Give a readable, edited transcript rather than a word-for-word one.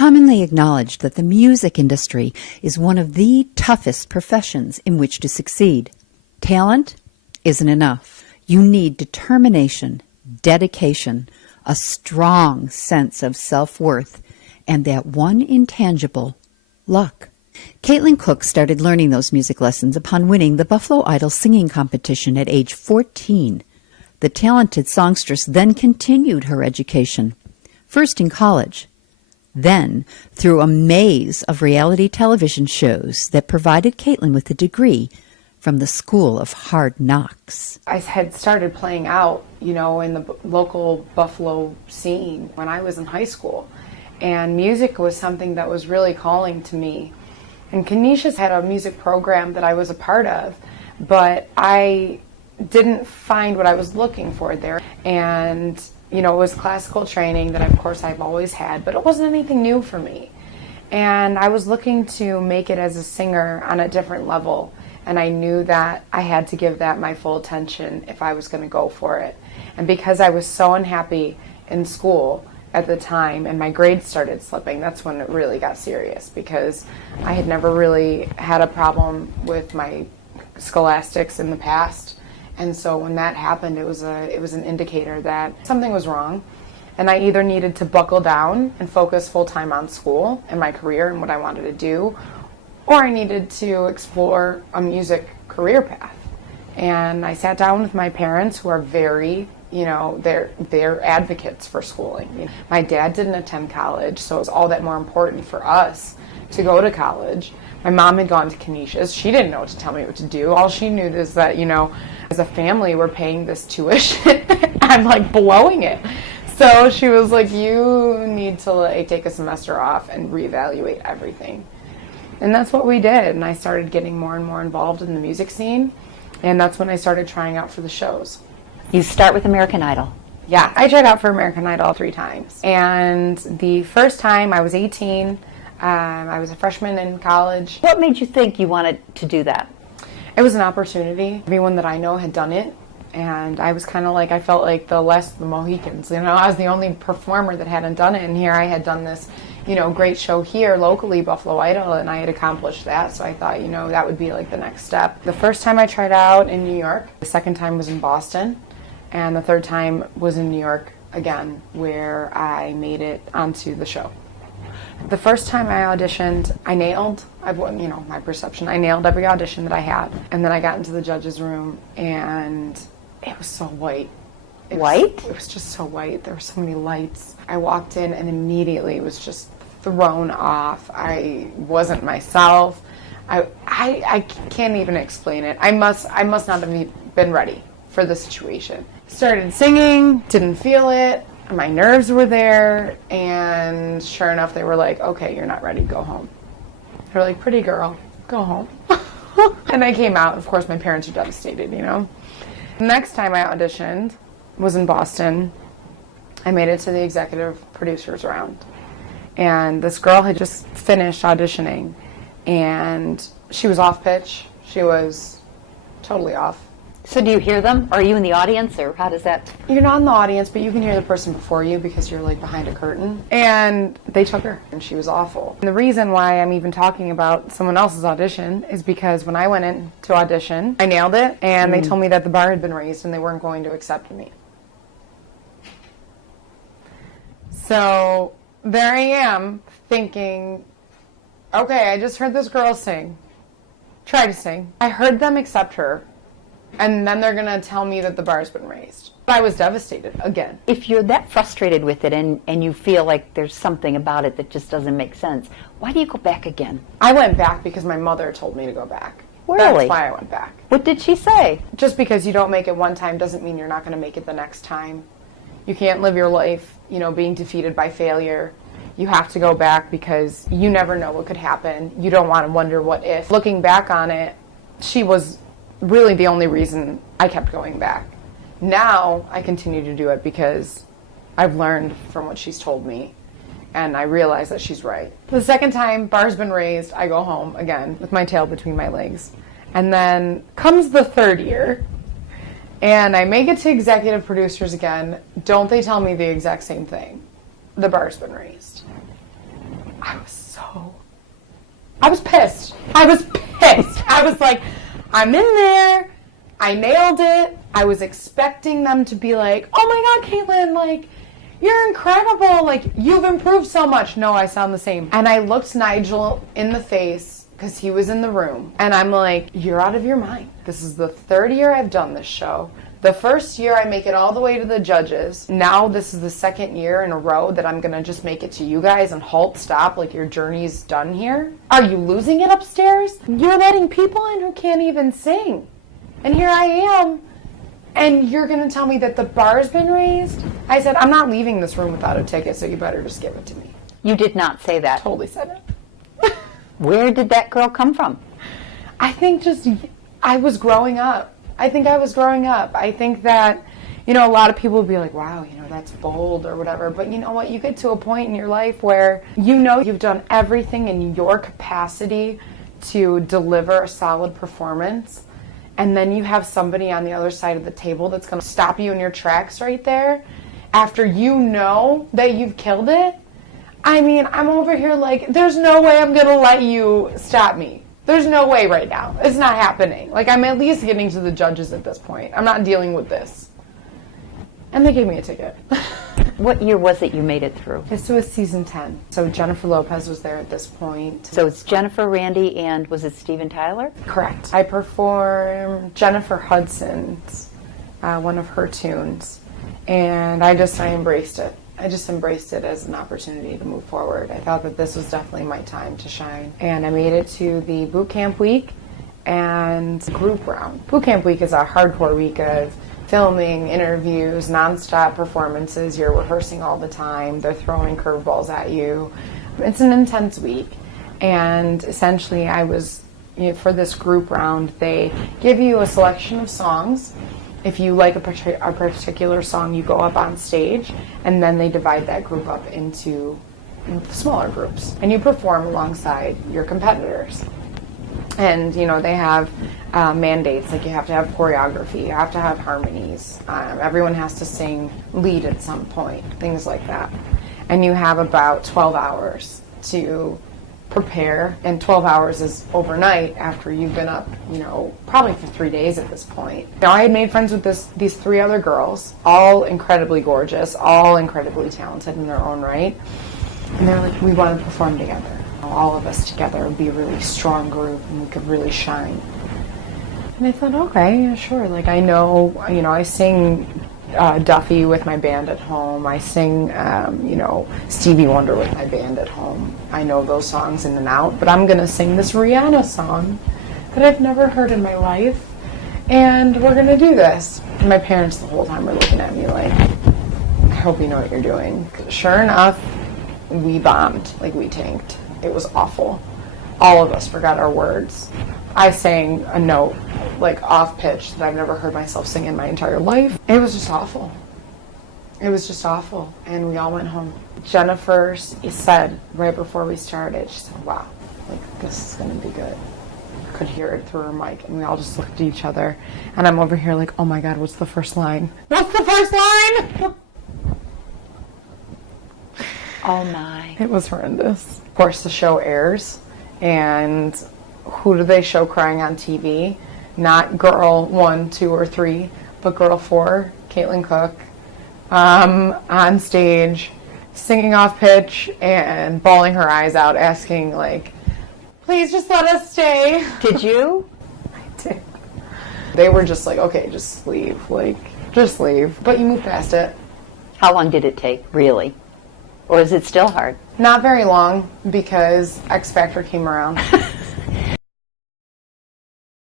commonly acknowledged that the music industry is one of the toughest professions in which to succeed. Talent isn't enough. You need determination, dedication, a strong sense of self-worth, and that one intangible, luck. Caitlin Koch started learning those music lessons upon winning the Buffalo Idol singing competition at age 14. The talented songstress then continued her education, first in college, then through a maze of reality television shows that provided Caitlin with a degree from the School of Hard Knocks. I had started playing out, in the local Buffalo scene when I was in high school, and music was something that was really calling to me. And Canisius had a music program that I was a part of, but I didn't find what I was looking for there. And, it was classical training that, of course, I've always had, but it wasn't anything new for me. And I was looking to make it as a singer on a different level, and I knew that I had to give that my full attention if I was going to go for it. And because I was so unhappy in school at the time and my grades started slipping, that's when it really got serious, because I had never really had a problem with my scholastics in the past. And so when that happened, it was an indicator that something was wrong, and I either needed to buckle down and focus full-time on school and my career and what I wanted to do, or I needed to explore a music career path. And I sat down with my parents, who are very, they're advocates for schooling. My dad didn't attend college, so it was all that more important for us to go to college. My mom had gone to Canisius. She didn't know what to tell me what to do. All she knew is that, as a family, we're paying this tuition. I'm blowing it. So she was like, you need to take a semester off and reevaluate everything. And that's what we did. And I started getting more and more involved in the music scene. And that's when I started trying out for the shows. You start with American Idol. Yeah, I tried out for American Idol 3 times. And the first time I was 18. I was a freshman in college. What made you think you wanted to do that? It was an opportunity. Everyone that I know had done it, and I was kind of I felt like the last of the Mohicans. I was the only performer that hadn't done it, and here I had done this, great show here locally, Buffalo Idol, and I had accomplished that, so I thought, that would be the next step. The first time I tried out in New York, the second time was in Boston, and the third time was in New York again, where I made it onto the show. The first time I auditioned, I nailed, my perception, I nailed every audition that I had. And then I got into the judges' room, and it was so white. It was just so white. There were so many lights. I walked in and immediately was just thrown off. I wasn't myself. I can't even explain it. I must not have been ready for the situation. Started singing, didn't feel it. My nerves were there, and sure enough, they were like, okay, you're not ready, go home. They were like, pretty girl, go home. And I came out. Of course, my parents are devastated, The next time I auditioned was in Boston. I made it to the executive producers round. And this girl had just finished auditioning, and she was off pitch. She was totally off. So do you hear them? Are you in the audience, or how does that? You're not in the audience, but you can hear the person before you because you're behind a curtain. And they took her, and she was awful. And the reason why I'm even talking about someone else's audition is because when I went in to audition, I nailed it, and they told me that the bar had been raised and they weren't going to accept me. So there I am thinking, okay, I just heard this girl sing. Try to sing. I heard them accept her. And then they're going to tell me that the bar's been raised. I was devastated again. If you're that frustrated with it and you feel like there's something about it that just doesn't make sense, why do you go back again? I went back because my mother told me to go back. Really? That's why I went back. What did she say? Just because you don't make it one time doesn't mean you're not going to make it the next time. You can't live your life, being defeated by failure. You have to go back because you never know what could happen. You don't want to wonder what if. Looking back on it, she was really the only reason I kept going back. Now I continue to do it because I've learned from what she's told me, and I realize that she's right. The second time, bar's been raised, I go home again with my tail between my legs. And then comes the third year, and I make it to executive producers again. Don't they tell me the exact same thing? The bar's been raised. I was pissed. I was pissed. I was like, I'm in there. I nailed it. I was expecting them to be like, oh my God, Caitlin, like, you're incredible. Like, you've improved so much. No, I sound the same. And I looked Nigel in the face because he was in the room. And I'm like, you're out of your mind. This is the third year I've done this show. The first year I make it all the way to the judges. Now this is the second year in a row that I'm going to just make it to you guys and stop, like your journey's done here. Are you losing it upstairs? You're letting people in who can't even sing. And here I am, and you're going to tell me that the bar's been raised? I said, I'm not leaving this room without a ticket, so you better just give it to me. You did not say that. Totally said it. Where did that girl come from? I think I was growing up. I think that, you know, a lot of people would be like, wow, you know, that's bold or whatever. But you know what? You get to a point in your life where you know you've done everything in your capacity to deliver a solid performance. And then you have somebody on the other side of the table that's going to stop you in your tracks right there after you know that you've killed it. I mean, I'm over here like, there's no way I'm going to let you stop me. There's no way right now. It's not happening. Like, I'm at least getting to the judges at this point. I'm not dealing with this. And they gave me a ticket. What year was it you made it through? This was season 10. So Jennifer Lopez was there at this point. So it's Jennifer, Randy, and was it Steven Tyler? Correct. I performed Jennifer Hudson's, one of her tunes. And I embraced it. I just embraced it as an opportunity to move forward. I thought that this was definitely my time to shine. And I made it to the boot camp week and group round. Boot camp week is a hardcore week of filming, interviews, nonstop performances. You're rehearsing all the time. They're throwing curveballs at you. It's an intense week. And essentially for this group round, they give you a selection of songs. If you like a particular song, you go up on stage, and then they divide that group up into smaller groups, and you perform alongside your competitors. And, you know, they have mandates, like you have to have choreography, you have to have harmonies, everyone has to sing lead at some point, things like that. And you have about 12 hours to prepare, and 12 hours is overnight after you've been up, you know, probably for 3 days at this point. Now, I had made friends with these 3 other girls, all incredibly gorgeous, all incredibly talented in their own right. And they were like, we want to perform together. All of us together would be a really strong group, and we could really shine. And I thought, okay, yeah, sure. Like, I know, you know, I sing Duffy with my band at home. I sing, you know, Stevie Wonder with my band at home. I know those songs in and out, but I'm going to sing this Rihanna song that I've never heard in my life, and we're going to do this. And my parents the whole time were looking at me like, I hope you know what you're doing. Sure enough, we bombed, like we tanked. It was awful. All of us forgot our words. I sang a note, like off pitch, that I've never heard myself sing in my entire life. It was just awful. It was just awful. And we all went home. Jennifer said right before we started, she said, wow, like this is going to be good. I could hear it through her mic, and we all just looked at each other. And I'm over here like, oh my God, what's the first line? What's the first line? Oh my. It was horrendous. Of course, the show airs, and who do they show crying on TV? Not girl 1, 2, or 3, but girl 4, Caitlin Koch, on stage, singing off pitch and bawling her eyes out, asking, like, please just let us stay. Did you? I did. They were just like, okay, just leave. Like, just leave. But you move past it. How long did it take, really? Or is it still hard? Not very long, because X Factor came around.